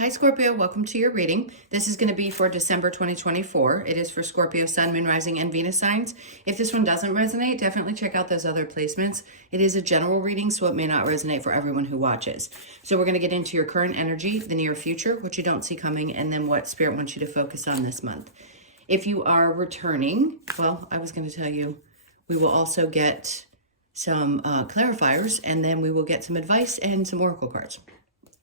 Hi Scorpio, welcome to your reading. This is going to be for December 2024. It is for Scorpio, Sun, Moon, Rising, and Venus signs. If this one doesn't resonate, definitely check out those other placements. It is a general reading, so it may not resonate for everyone who watches. So we're going to get into your current energy, the near future, what you don't see coming, and then what Spirit wants you to focus on this month. If you are returning, well, I was going to tell you, we will also get some clarifiers, and then we will get some advice and some oracle cards.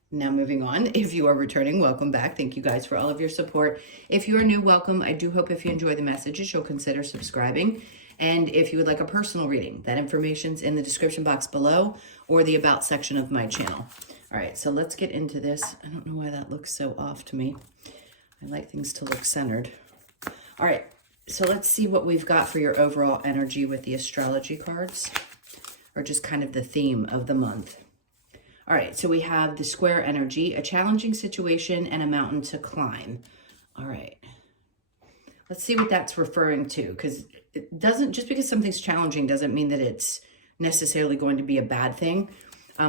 Now moving on, if you are returning, welcome back. Thank you guys for all of your support. If you are new, welcome. I do hope if you enjoy the messages, you'll consider subscribing. And if you would like a personal reading, that information's in the description box below or the about section of my channel. All right, so let's get into this. I don't know why that looks so off to me. I like things to look centered. All right, so let's see what we've got for your overall energy with the astrology cards, or just kind of the theme of the month. All right, so we have the square energy, a challenging situation, and a mountain to climb. All right, let's see what that's referring to, because it doesn't, just because something's challenging doesn't mean that it's necessarily going to be a bad thing.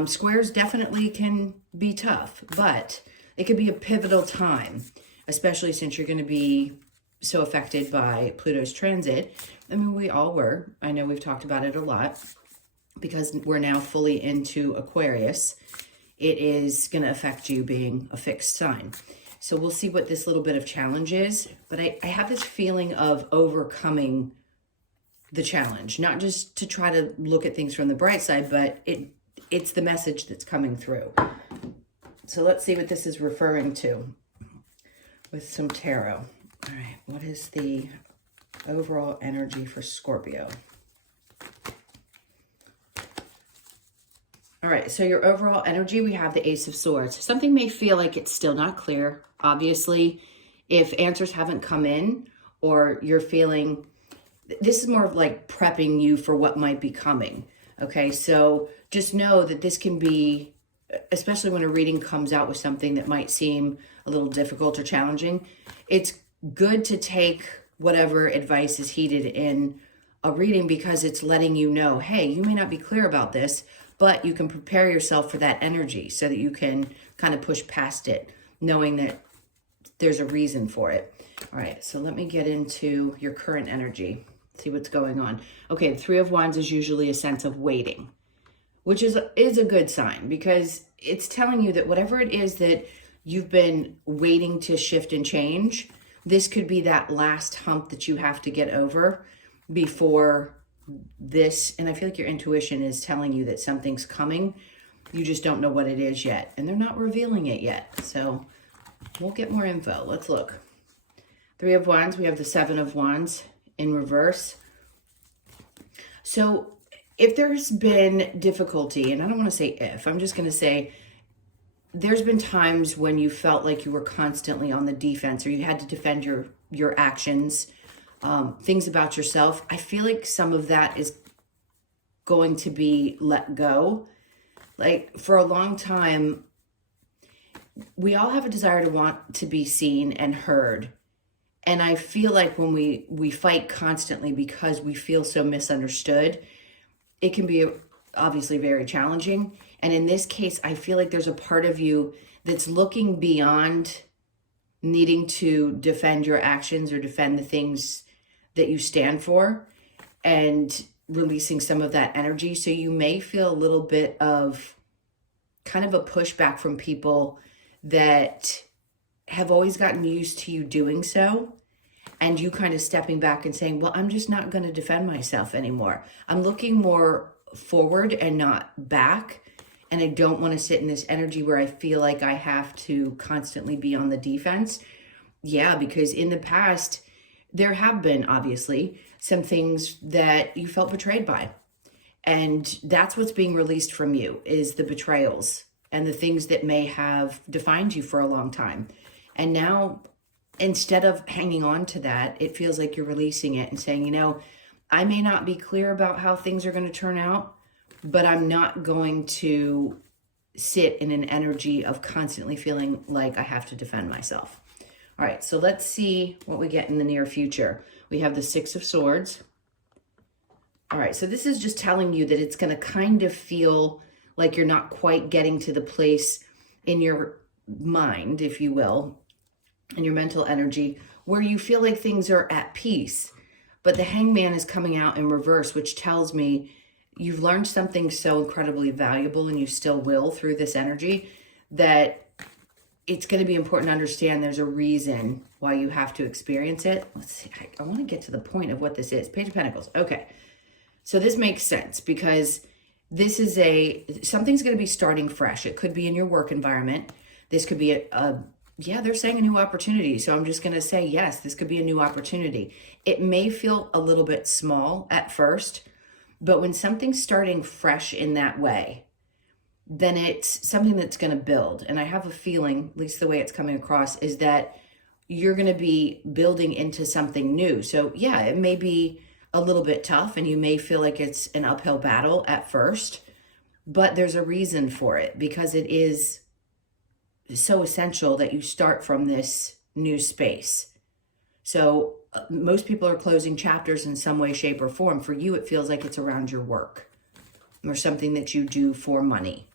Squares definitely can be tough, but it could be a pivotal time, especially since you're going to be so affected by Pluto's transit. I mean, we all were. I know we've talked about it a lot, because we're now fully into Aquarius. It is going to affect you being a fixed sign. So we'll see what this little bit of challenge is. But I have this feeling of overcoming the challenge, not just to try to look at things from the bright side, but it's the message that's coming through. So let's see what this is referring to with some tarot. All right, what is the overall energy for Scorpio? All right, so your overall energy, we have the Ace of Swords. Something may feel like it's still not clear. Obviously, if answers haven't come in, or you're feeling, this is more of like prepping you for what might be coming. Okay, so just know that this can be, especially when a reading comes out with something that might seem a little difficult or challenging, it's good to take whatever advice is heeded in a reading, because it's letting you know, hey, you may not be clear about this, but you can prepare yourself for that energy so that you can kind of push past it, knowing that there's a reason for it. All right, so let me get into your current energy, see what's going on. Okay, the Three of Wands is usually a sense of waiting, which is a good sign, because it's telling you that whatever it is that you've been waiting to shift and change, this could be that last hump that you have to get over before this. And I feel like your intuition is telling you that something's coming. You just don't know what it is yet, and they're not revealing it yet. So we'll get more info. Let's look. Three of Wands, we have the Seven of Wands in reverse. So if there's been difficulty, and I don't want to say if, I'm just going to say there's been times when you felt like you were constantly on the defense, or you had to defend your actions, things about yourself. I feel like some of that is going to be let go. Like, for a long time, we all have a desire to want to be seen and heard. And I feel like when we fight constantly because we feel so misunderstood, it can be obviously very challenging. And in this case, I feel like there's a part of you that's looking beyond needing to defend your actions or defend the things that you stand for, and releasing some of that energy. So you may feel a little bit of kind of a pushback from people that have always gotten used to you doing so, and you kind of stepping back and saying, well, I'm just not going to defend myself anymore. I'm looking more forward and not back. And I don't want to sit in this energy where I feel like I have to constantly be on the defense. Yeah, because in the past, there have been, obviously, some things that you felt betrayed by. And that's what's being released from you, is the betrayals and the things that may have defined you for a long time. And now, instead of hanging on to that, it feels like you're releasing it and saying, you know, I may not be clear about how things are going to turn out, but I'm not going to sit in an energy of constantly feeling like I have to defend myself. All right, so let's see what we get in the near future. We have the Six of Swords. All right, so this is just telling you that it's going to kind of feel like you're not quite getting to the place in your mind, if you will, and your mental energy, where you feel like things are at peace. But the Hangman is coming out in reverse, which tells me you've learned something so incredibly valuable, and you still will through this energy, that it's going to be important to understand there's a reason why you have to experience it. Let's see. I want to get to the point of what this is. Page of Pentacles. Okay. So this makes sense because this is something's going to be starting fresh. It could be in your work environment. This could be yeah, they're saying a new opportunity. So I'm just going to say, yes, this could be a new opportunity. It may feel a little bit small at first, but when something's starting fresh in that way, then it's something that's going to build. And I have a feeling, at least the way it's coming across, is that you're going to be building into something new. So yeah, it may be a little bit tough and you may feel like it's an uphill battle at first, but there's a reason for it, because it is so essential that you start from this new space. So most people are closing chapters in some way, shape, or form. For you, it feels like it's around your work or something that you do for money.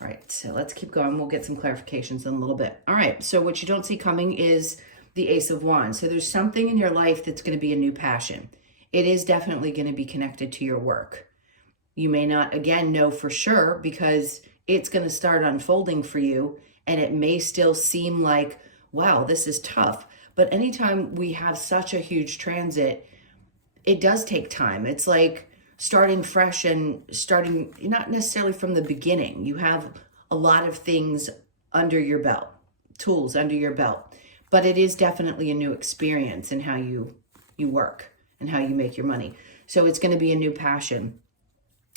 All right, so let's keep going. We'll get some clarifications in a little bit. All right, so what you don't see coming is the Ace of Wands. So there's something in your life that's going to be a new passion. It is definitely going to be connected to your work. You may not, again, know for sure because it's going to start unfolding for you, and it may still seem like, wow, this is tough. But anytime we have such a huge transit, it does take time. It's like starting fresh and starting not necessarily from the beginning. You have a lot of things under your belt, tools under your belt, but it is definitely a new experience in how you work and how you make your money. So it's going to be a new passion,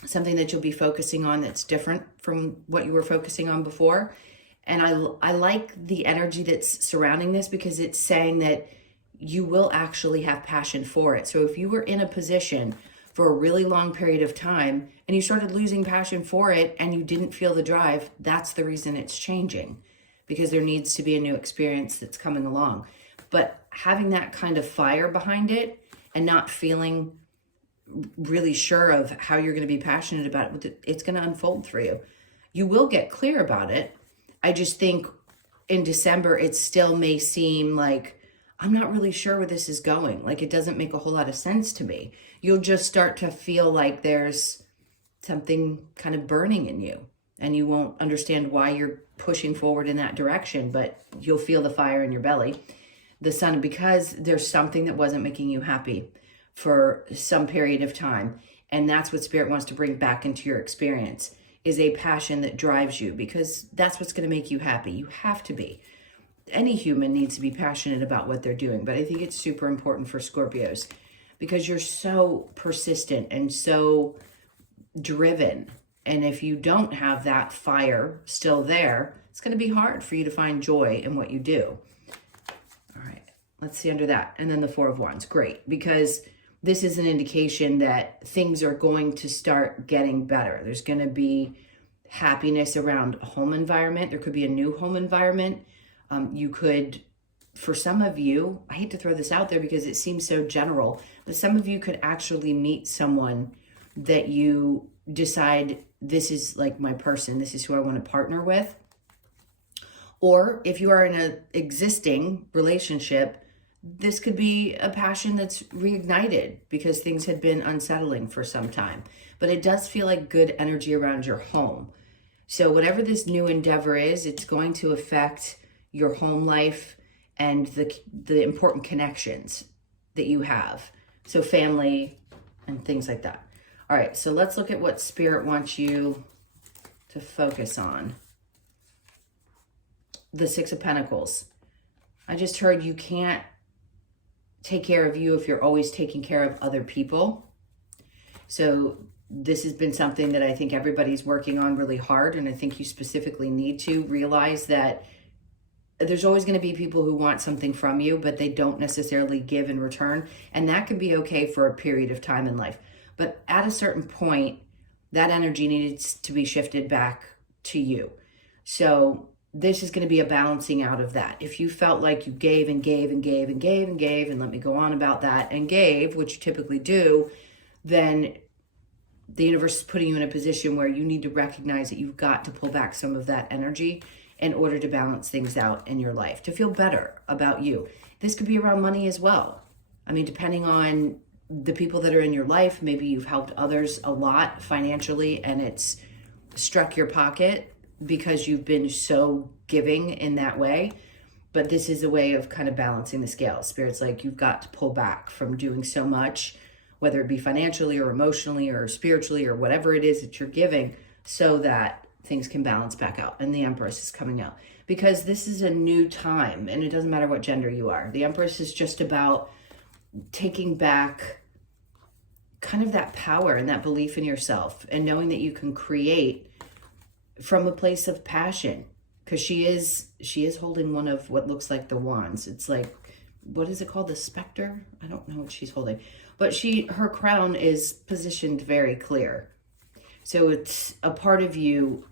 something that you'll be focusing on that's different from what you were focusing on before. And I like the energy that's surrounding this because it's saying that you will actually have passion for it. So if you were in a position for a really long period of time and you started losing passion for it and you didn't feel the drive, that's the reason it's changing, because there needs to be a new experience that's coming along. But having that kind of fire behind it and not feeling really sure of how you're going to be passionate about it, it's going to unfold for you. You will get clear about it. I just think in December, it still may seem like, I'm not really sure where this is going. Like, it doesn't make a whole lot of sense to me. You'll just start to feel like there's something kind of burning in you, and you won't understand why you're pushing forward in that direction, but you'll feel the fire in your belly. The Sun, because there's something that wasn't making you happy for some period of time. And that's what Spirit wants to bring back into your experience, is a passion that drives you, because that's what's going to make you happy. You have to be. Any human needs to be passionate about what they're doing. But I think it's super important for Scorpios because you're so persistent and so driven. And if you don't have that fire still there, it's going to be hard for you to find joy in what you do. All right, let's see under that. And then the Four of Wands. Great, because this is an indication that things are going to start getting better. There's going to be happiness around a home environment. There could be a new home environment. You could, for some of you, I hate to throw this out there because it seems so general, but some of you could actually meet someone that you decide, this is like my person, this is who I want to partner with. Or if you are in an existing relationship, this could be a passion that's reignited because things had been unsettling for some time. But it does feel like good energy around your home. So whatever this new endeavor is, it's going to affect your home life and the important connections that you have. So family and things like that. All right, so let's look at what Spirit wants you to focus on. The Six of Pentacles. I just heard you can't take care of you if you're always taking care of other people. So this has been something that I think everybody's working on really hard, and I think you specifically need to realize that there's always going to be people who want something from you, but they don't necessarily give in return, and that can be okay for a period of time in life. But at a certain point, that energy needs to be shifted back to you. So this is going to be a balancing out of that. If you felt like you gave and gave and gave and gave and gave, and let me go on about that, and gave, which you typically do, then the universe is putting you in a position where you need to recognize that you've got to pull back some of that energy in order to balance things out in your life, to feel better about you. This could be around money as well. I mean, depending on the people that are in your life, maybe you've helped others a lot financially and it's struck your pocket because you've been so giving in that way. But this is a way of kind of balancing the scale. Spirit's like, you've got to pull back from doing so much, whether it be financially or emotionally or spiritually or whatever it is that you're giving, so that things can balance back out. And the Empress is coming out because this is a new time, and it doesn't matter what gender you are. The Empress is just about taking back kind of that power and that belief in yourself and knowing that you can create from a place of passion, because she is holding one of what looks like the wands. It's like, what is it called? The specter? I don't know what she's holding, but her crown is positioned very clear. So it's a part of you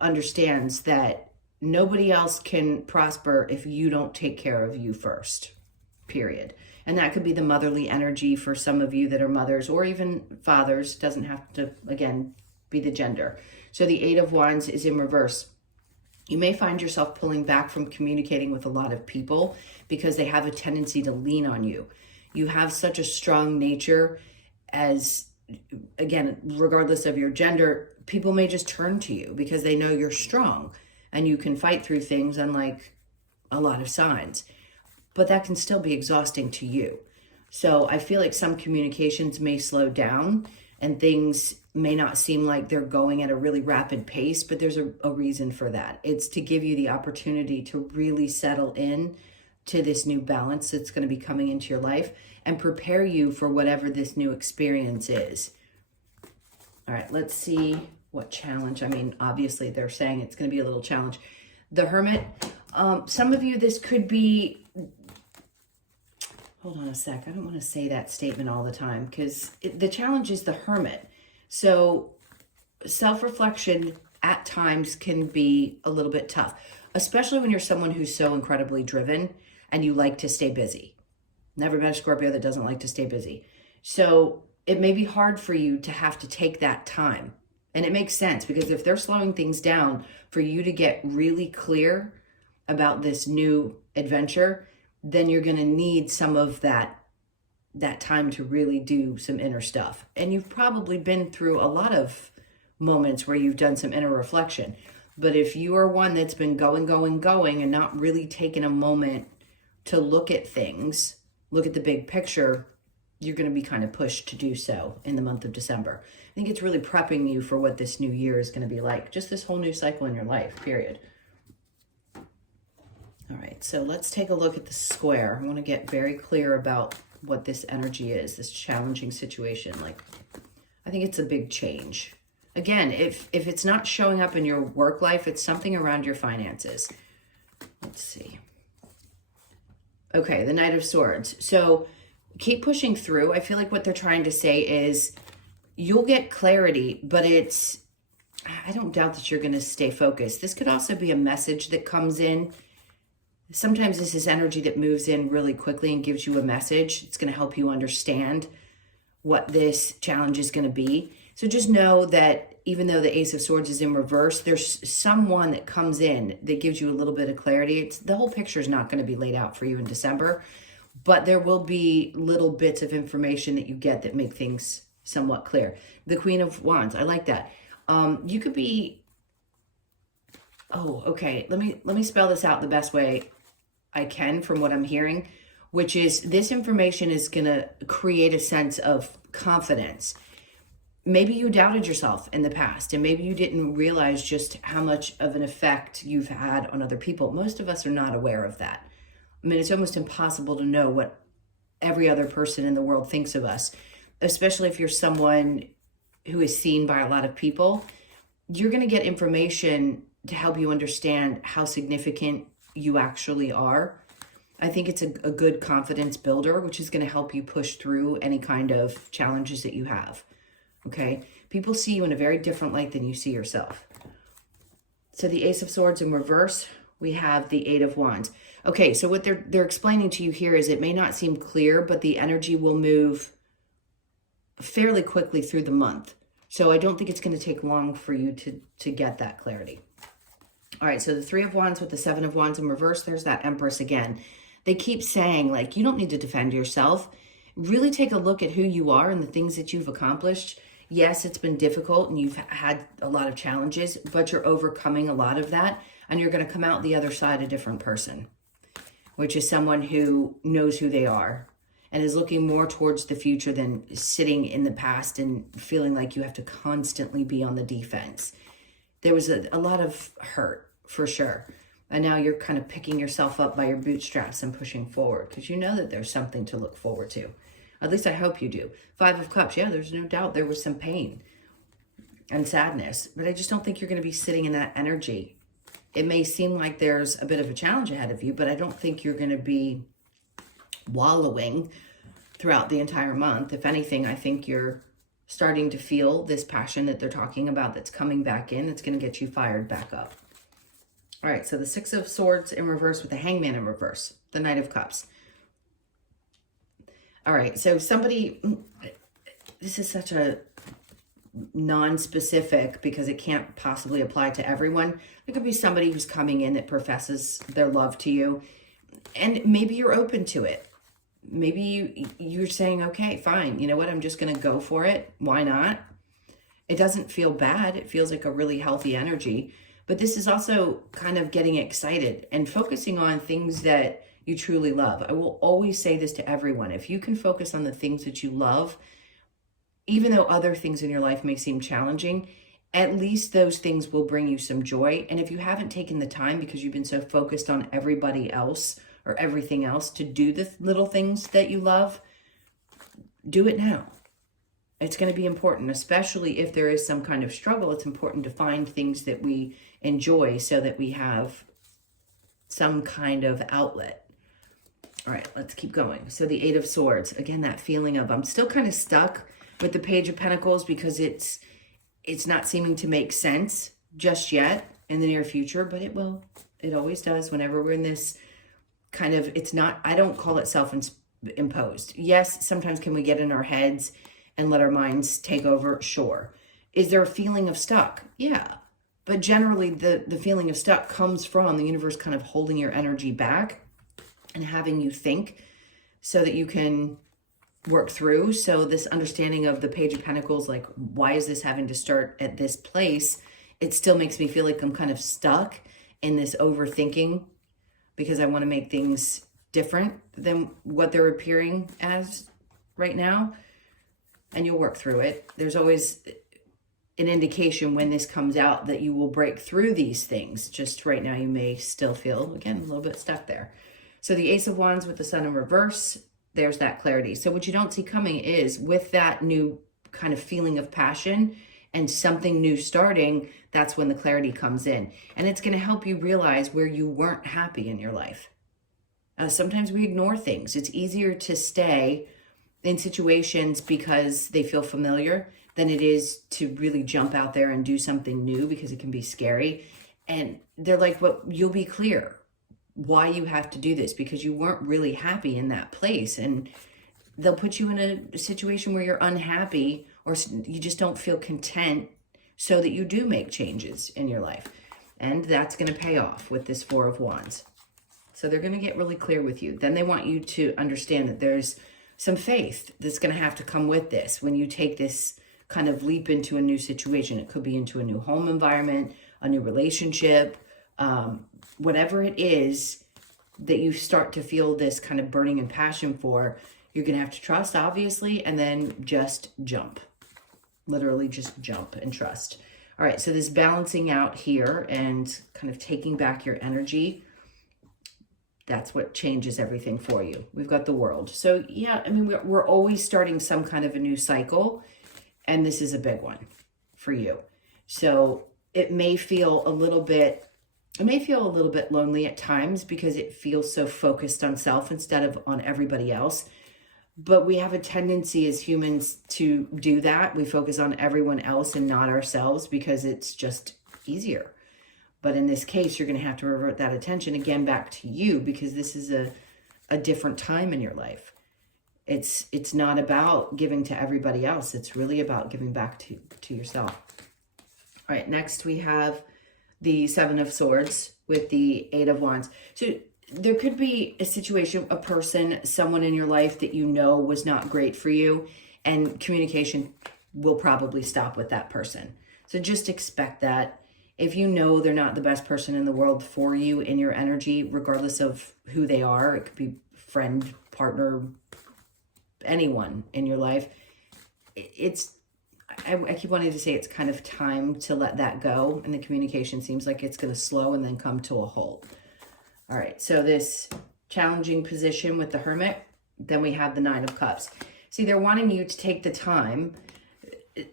understands that nobody else can prosper if you don't take care of you first, period. And that could be the motherly energy for some of you that are mothers or even fathers. Doesn't have to, again, be the gender. So the Eight of Wands is in reverse. You may find yourself pulling back from communicating with a lot of people because they have a tendency to lean on you. You have such a strong nature as, again, regardless of your gender, people may just turn to you because they know you're strong and you can fight through things, unlike a lot of signs. But that can still be exhausting to you. So I feel like some communications may slow down and things may not seem like they're going at a really rapid pace, but there's a reason for that. It's to give you the opportunity to really settle in to this new balance that's going to be coming into your life and prepare you for whatever this new experience is. All right, let's see what challenge. I mean, obviously they're saying it's going to be a little challenge. The Hermit, some of you, this could be, hold on a sec. I don't want to say that statement all the time because the challenge is the Hermit. So self-reflection at times can be a little bit tough, especially when you're someone who's so incredibly driven and you like to stay busy. Never met a Scorpio that doesn't like to stay busy. So it may be hard for you to have to take that time. And it makes sense because if they're slowing things down for you to get really clear about this new adventure, then you're going to need some of that time to really do some inner stuff. And you've probably been through a lot of moments where you've done some inner reflection. But if you are one that's been going and not really taking a moment to look at things, look at the big picture, you're going to be kind of pushed to do so in the month of December. I think it's really prepping you for what this new year is going to be like. Just this whole new cycle in your life, period. All right, so let's take a look at the square. I want to get very clear about what this energy is, this challenging situation. Like, I think it's a big change. Again, if it's not showing up in your work life, it's something around your finances. Let's see. Okay, the Knight of Swords. So keep pushing through. I feel like what they're trying to say is you'll get clarity, but I don't doubt that you're going to stay focused. This could also be a message that comes in. Sometimes this is energy that moves in really quickly and gives you a message. It's going to help you understand what this challenge is going to be. So just know that even though the Ace of Swords is in reverse, there's someone that comes in that gives you a little bit of clarity. The whole picture is not going to be laid out for you in December, but there will be little bits of information that you get that make things somewhat clear. The Queen of Wands, I like that. You could be, okay. Let me spell this out the best way I can from what I'm hearing, which is this information is going to create a sense of confidence. Maybe you doubted yourself in the past, and maybe you didn't realize just how much of an effect you've had on other people. Most of us are not aware of that. I mean, it's almost impossible to know what every other person in the world thinks of us, especially if you're someone who is seen by a lot of people. You're going to get information to help you understand how significant you actually are. I think it's a good confidence builder, which is going to help you push through any kind of challenges that you have. Okay? People see you in a very different light than you see yourself. So the Ace of Swords in reverse, we have the Eight of Wands. Okay, so what they're explaining to you here is it may not seem clear, but the energy will move fairly quickly through the month. So I don't think it's going to take long for you to get that clarity. All right, so the Three of Wands with the Seven of Wands in reverse, there's that Empress again. They keep saying, like, you don't need to defend yourself. Really take a look at who you are and the things that you've accomplished. Yes, it's been difficult and you've had a lot of challenges, but you're overcoming a lot of that, and you're going to come out the other side a different person, which is someone who knows who they are and is looking more towards the future than sitting in the past and feeling like you have to constantly be on the defense. There was a lot of hurt, for sure. And now you're kind of picking yourself up by your bootstraps and pushing forward because you know that there's something to look forward to. At least I hope you do. Five of Cups, yeah, there's no doubt there was some pain and sadness, but I just don't think you're going to be sitting in that energy. It may seem like there's a bit of a challenge ahead of you, but I don't think you're going to be wallowing throughout the entire month. If anything, I think you're starting to feel this passion that they're talking about that's coming back in. It's going to get you fired back up. All right, so the Six of Swords in reverse with the Hangman in reverse, the Knight of Cups. All right, so somebody, this is such a non-specific because it can't possibly apply to everyone. There could be somebody who's coming in that professes their love to you, and maybe you're open to it. Maybe you're saying, okay, fine. You know what? I'm just going to go for it. Why not? It doesn't feel bad. It feels like a really healthy energy. But this is also kind of getting excited and focusing on things that you truly love. I will always say this to everyone. If you can focus on the things that you love, even though other things in your life may seem challenging, at least those things will bring you some joy. And if you haven't taken the time because you've been so focused on everybody else or everything else to do the little things that you love, do it now. It's going to be important, especially if there is some kind of struggle. It's important to find things that we enjoy so that we have some kind of outlet. All right, let's keep going. So the Eight of Swords, again, that feeling of I'm still kind of stuck with the Page of Pentacles because it's not seeming to make sense just yet in the near future, but it will. It always does whenever we're in this kind of, it's not, I don't call it self-imposed. Yes, sometimes can we get in our heads and let our minds take over? Sure. Is there a feeling of stuck? Yeah. But generally the feeling of stuck comes from the universe kind of holding your energy back and having you think so that you can work through. So this understanding of the Page of Pentacles, like, why is this having to start at this place? It still makes me feel like I'm kind of stuck in this overthinking because I want to make things different than what they're appearing as right now. And you'll work through it. There's always an indication when this comes out that you will break through these things. Just right now, you may still feel, again, a little bit stuck there. So the Ace of Wands with the Sun in reverse, there's that clarity. So what you don't see coming is with that new kind of feeling of passion and something new starting, that's when the clarity comes in. And it's going to help you realize where you weren't happy in your life. Sometimes we ignore things. It's easier to stay in situations because they feel familiar than it is to really jump out there and do something new because it can be scary. And they're like, well, you'll be clear why you have to do this because you weren't really happy in that place. And they'll put you in a situation where you're unhappy or you just don't feel content so that you do make changes in your life. And that's going to pay off with this Four of Wands. So they're going to get really clear with you. Then they want you to understand that there's some faith that's going to have to come with this when you take this kind of leap into a new situation. It could be into a new home environment, a new relationship, whatever it is that you start to feel this kind of burning and passion for, you're going to have to trust, obviously, and then just jump. Literally just jump and trust. All right, so this balancing out here and kind of taking back your energy, that's what changes everything for you. We've got the World. So yeah, I mean, we're always starting some kind of a new cycle, and this is a big one for you. So it may feel a little bit lonely at times because it feels so focused on self instead of on everybody else. But we have a tendency as humans to do that. We focus on everyone else and not ourselves because it's just easier. But in this case, you're going to have to revert that attention again back to you because this is a different time in your life. It's not about giving to everybody else. It's really about giving back to yourself. All right, next we have the Seven of Swords with the Eight of Wands. So there could be a situation, a person, someone in your life that you know was not great for you, and communication will probably stop with that person. So just expect that. If you know they're not the best person in the world for you in your energy, regardless of who they are, it could be friend, partner, anyone in your life, I keep wanting to say it's kind of time to let that go, and the communication seems like it's going to slow and then come to a halt. All right, so this challenging position with the Hermit, then we have the Nine of Cups. See, they're wanting you to take the time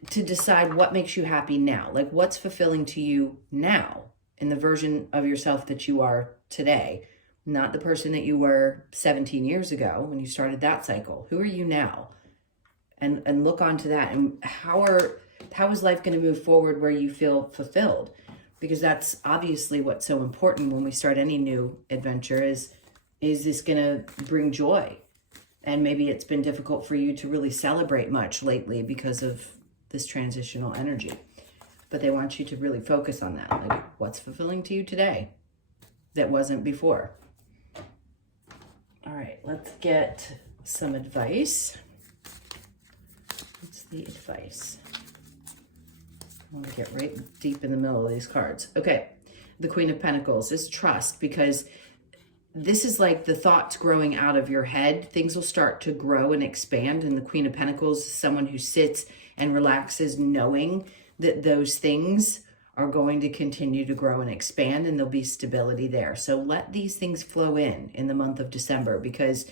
to decide what makes you happy now. Like, what's fulfilling to you now in the version of yourself that you are today, not the person that you were 17 years ago when you started that cycle. Who are you now? And look onto that. And how is life going to move forward where you feel fulfilled? Because that's obviously what's so important when we start any new adventure is this going to bring joy? And maybe it's been difficult for you to really celebrate much lately because of this transitional energy. But they want you to really focus on that. Like, what's fulfilling to you today that wasn't before? All right, let's get some advice. What's the advice? I want to get right deep in the middle of these cards. Okay, the Queen of Pentacles is trust, because this is like the thoughts growing out of your head. Things will start to grow and expand. And the Queen of Pentacles is someone who sits and relaxes knowing that those things are going to continue to grow and expand, and there'll be stability there. So let these things flow in the month of December, because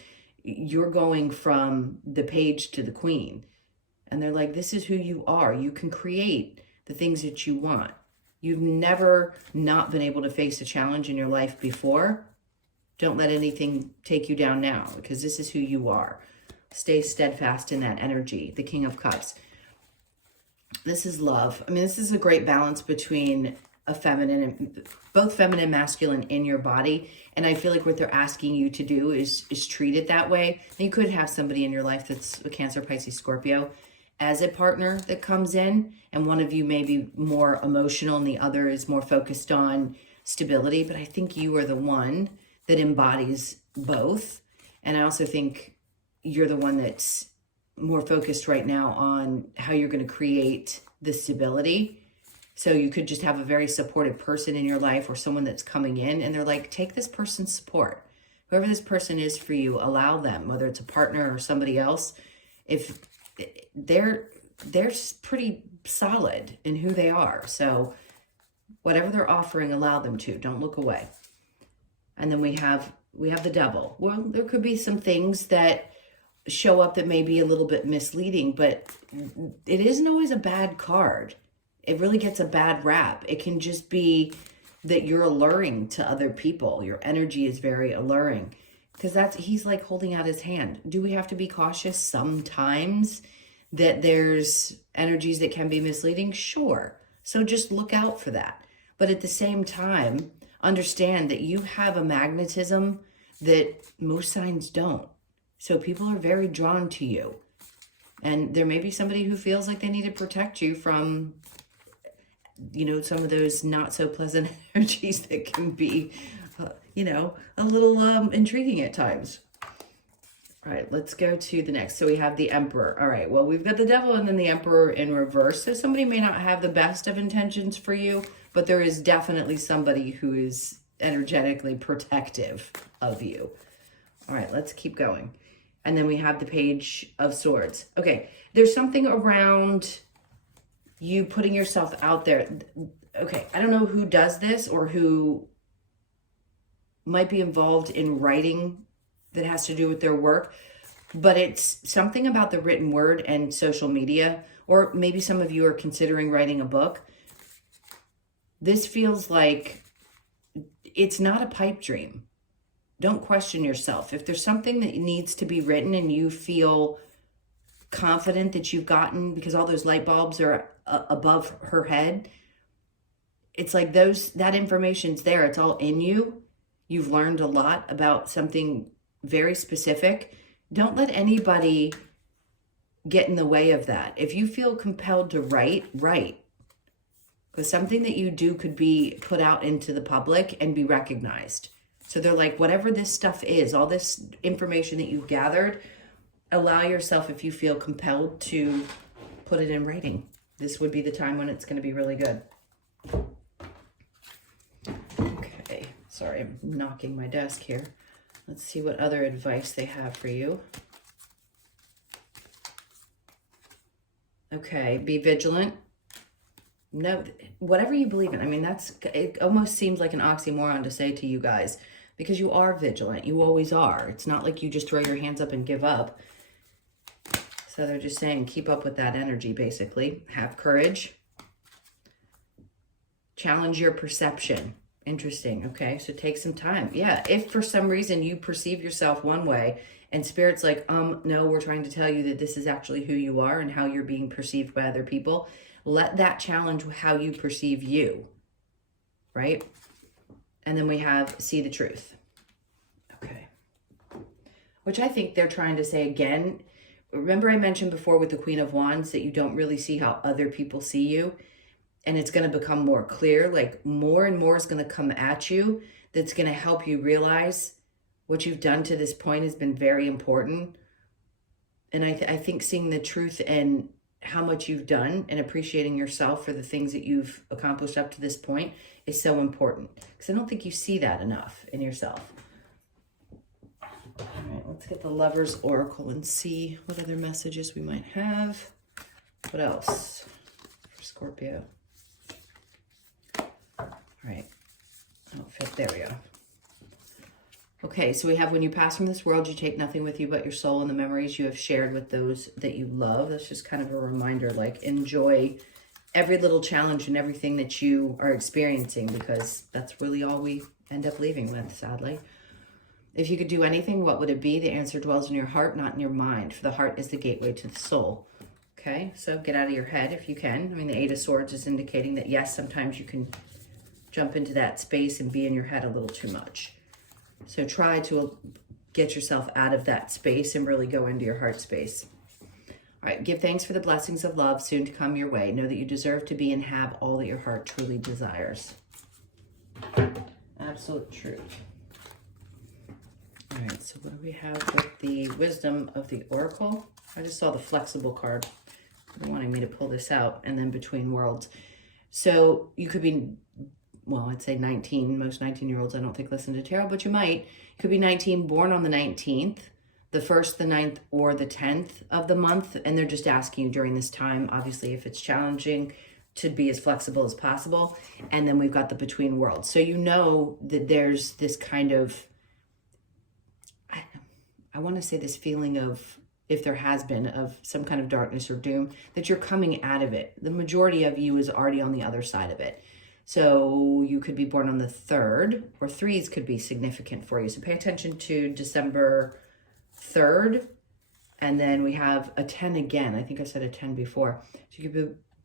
you're going from the Page to the Queen. And they're like, this is who you are. You can create the things that you want. You've never not been able to face a challenge in your life before. Don't let anything take you down now, because this is who you are. Stay steadfast in that energy. The King of Cups. This is love. I mean, this is a great balance between a feminine and both feminine and masculine in your body. And I feel like what they're asking you to do is treat it that way. And you could have somebody in your life that's a Cancer, Pisces, Scorpio as a partner that comes in, and one of you may be more emotional and the other is more focused on stability. But I think you are the one that embodies both. And I also think you're the one that's more focused right now on how you're going to create the stability. So you could just have a very supportive person in your life, or someone that's coming in and they're like, take this person's support. Whoever this person is for you, allow them, whether it's a partner or somebody else. If they're pretty solid in who they are. So whatever they're offering, allow them to. Don't look away. And then we have the Devil. Well, there could be some things that show up that may be a little bit misleading, but it isn't always a bad card. It really gets a bad rap. It can just be that you're alluring to other people. Your energy is very alluring, because he's like holding out his hand. Do we have to be cautious sometimes that there's energies that can be misleading? Sure. So just look out for that. But at the same time, understand that you have a magnetism that most signs don't. So people are very drawn to you. And there may be somebody who feels like they need to protect you from, some of those not so pleasant energies that can be, a little intriguing at times. All right, let's go to the next. So we have the Emperor. All right, well, we've got the Devil and then the Emperor in reverse. So somebody may not have the best of intentions for you, but there is definitely somebody who is energetically protective of you. All right, let's keep going. And then we have the Page of Swords. Okay, there's something around you putting yourself out there. Okay, I don't know who does this or who might be involved in writing that has to do with their work, but it's something about the written word and social media, or maybe some of you are considering writing a book. This feels like it's not a pipe dream. Don't question yourself. If there's something that needs to be written and you feel confident that you've gotten, because all those light bulbs are above her head, it's like that information's there. It's all in you. You've learned a lot about something very specific. Don't let anybody get in the way of that. If you feel compelled to write. Because something that you do could be put out into the public and be recognized. So they're like, whatever this stuff is, all this information that you've gathered, allow yourself, if you feel compelled, to put it in writing. This would be the time when it's going to be really good. Okay, sorry, I'm knocking my desk here. Let's see what other advice they have for you. Okay, be vigilant. No, whatever you believe in. I mean, it almost seems like an oxymoron to say to you guys, because you are vigilant. You always are. It's not like you just throw your hands up and give up. So they're just saying, keep up with that energy, basically. Have courage. Challenge your perception. Interesting. Okay, so take some time. Yeah, if for some reason you perceive yourself one way and Spirit's like, no, we're trying to tell you that this is actually who you are and how you're being perceived by other people, let that challenge how you perceive you, right? And then we have see the truth. Okay. Which I think they're trying to say again. Remember I mentioned before with the Queen of Wands that you don't really see how other people see you. And it's going to become more clear, like more and more is going to come at you that's going to help you realize what you've done to this point has been very important. And I think seeing the truth and how much you've done and appreciating yourself for the things that you've accomplished up to this point is so important. Because I don't think you see that enough in yourself. All right, let's get the Lover's Oracle and see what other messages we might have. What else for Scorpio? All right, outfit, there we go. Okay, so we have when you pass from this world, you take nothing with you but your soul and the memories you have shared with those that you love. That's just kind of a reminder, like enjoy every little challenge and everything that you are experiencing, because that's really all we end up leaving with, sadly. If you could do anything, what would it be? The answer dwells in your heart, not in your mind, for the heart is the gateway to the soul. Okay, so get out of your head if you can. I mean, the Eight of Swords is indicating that, yes, sometimes you can jump into that space and be in your head a little too much. So try to get yourself out of that space and really go into your heart space. All right, give thanks for the blessings of love soon to come your way. Know that you deserve to be and have all that your heart truly desires. Absolute truth. All right, so what do we have with the wisdom of the Oracle? I just saw the flexible card. They're wanting me to pull this out, and then between worlds. So you could be, well, I'd say 19. Most 19-year-olds I don't think listen to tarot, but you might. You could be 19, born on the 19th, the 1st, the 9th, or the 10th of the month. And they're just asking you during this time, obviously, if it's challenging, to be as flexible as possible. And then we've got the between worlds. So you know that there's this kind of, I want to say this feeling of, if there has been, of some kind of darkness or doom, that you're coming out of it. The majority of you is already on the other side of it. So you could be born on the 3rd, or 3s could be significant for you. So pay attention to December 3rd. And then we have a 10 again. I think I said a 10 before. So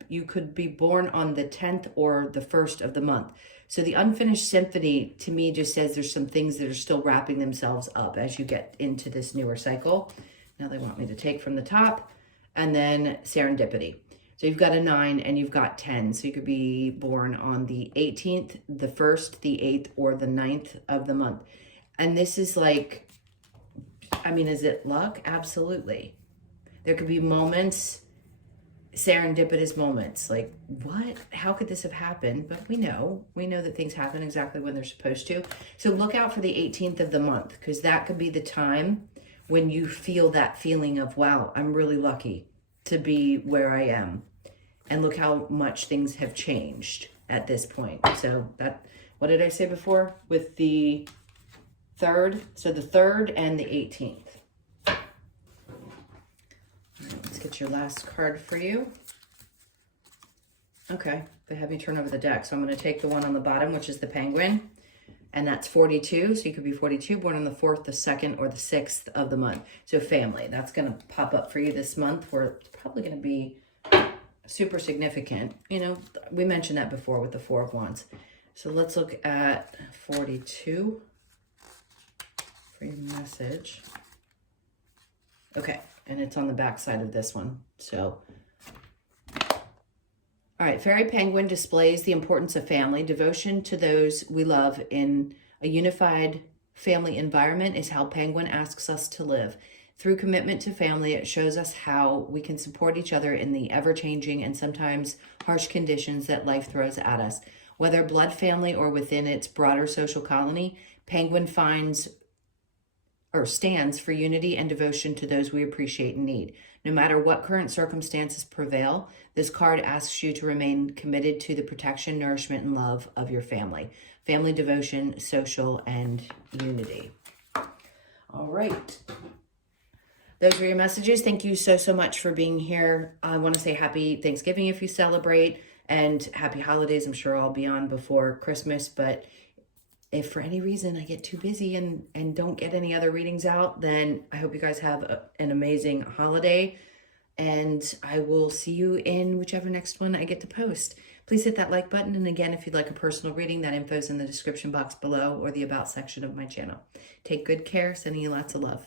you could be born on the 10th or the 1st of the month. So the unfinished symphony to me just says there's some things that are still wrapping themselves up as you get into this newer cycle. Now they want me to take from the top, and then serendipity. So you've got a 9 and you've got 10. So you could be born on the 18th, the 1st, the 8th, or the 9th of the month. And this is like, I mean, is it luck? Absolutely. There could be moments, serendipitous moments, like, what? How could this have happened? But we know that things happen exactly when they're supposed to. So look out for the 18th of the month, because that could be the time when you feel that feeling of, wow, I'm really lucky to be where I am. And look how much things have changed at this point. So that, what did I say before? With the 3rd, so the 3rd and the 18th. All right, let's get your last card for you. Okay, they have me turn over the deck. So I'm going to take the one on the bottom, which is the penguin. And that's 42. So you could be 42, born on the 4th, the 2nd, or the 6th of the month. So family, that's going to pop up for you this month, where it's probably going to be super significant. You know, we mentioned that before with the 4 of Wands. So let's look at 42 for your message. Okay, and it's on the back side of this one. So, all right, Fairy Penguin displays the importance of family. Devotion to those we love in a unified family environment is how Penguin asks us to live. Through commitment to family, it shows us how we can support each other in the ever-changing and sometimes harsh conditions that life throws at us. Whether blood family or within its broader social colony, Penguin finds or stands for unity and devotion to those we appreciate and need. No matter what current circumstances prevail, this card asks you to remain committed to the protection, nourishment, and love of your family. Family, devotion, social, and unity. All right. Those were your messages. Thank you so, so much for being here. I want to say happy Thanksgiving if you celebrate, and happy holidays. I'm sure I'll be on before Christmas, but if for any reason I get too busy and don't get any other readings out, then I hope you guys have an amazing holiday, and I will see you in whichever next one I get to post. Please hit that like button, and again, if you'd like a personal reading, that info is in the description box below or the about section of my channel. Take good care. Sending you lots of love.